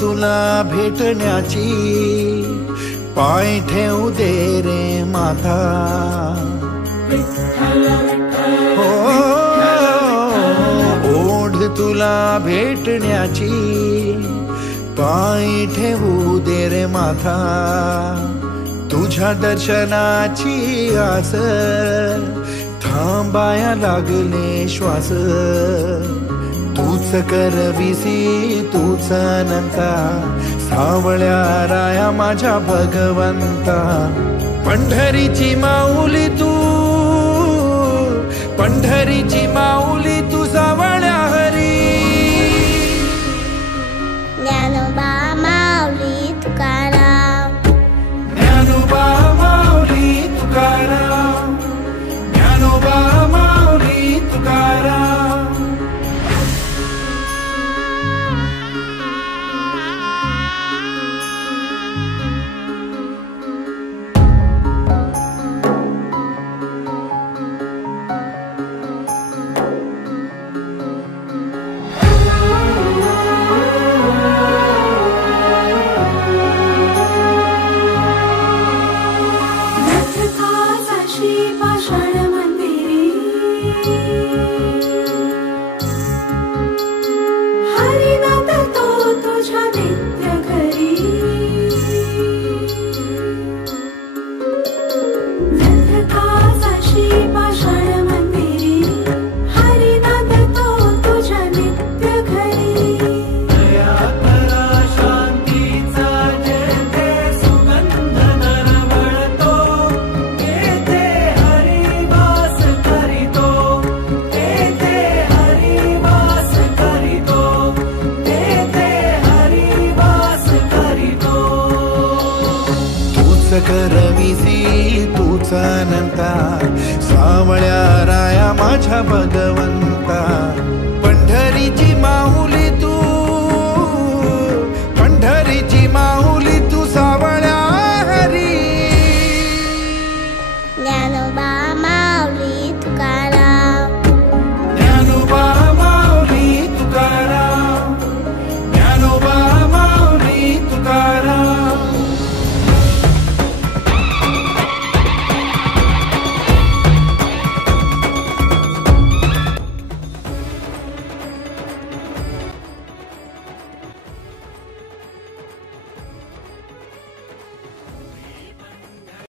तुला भेटण्याची पाय ठेवू दे रे माता हो ओढ तुला भेटण्याची पाय ठेवू दे रे माता तुझ्या दर्शनाची आस थांबाया लागले श्वास तूच करविसी तूच अनंता सावळ्या राया माझ्या भगवंता पंढरीची माऊली तू पंढरीची माऊली तू सावळ्या हरी ज्ञानोबा माऊली तुकाराम ज्ञानोबा माऊली तुकाराम ज्ञानोबा माऊली तुकाराम करविसी तूच अनंता सावळ्या राया माझ्या भगवंता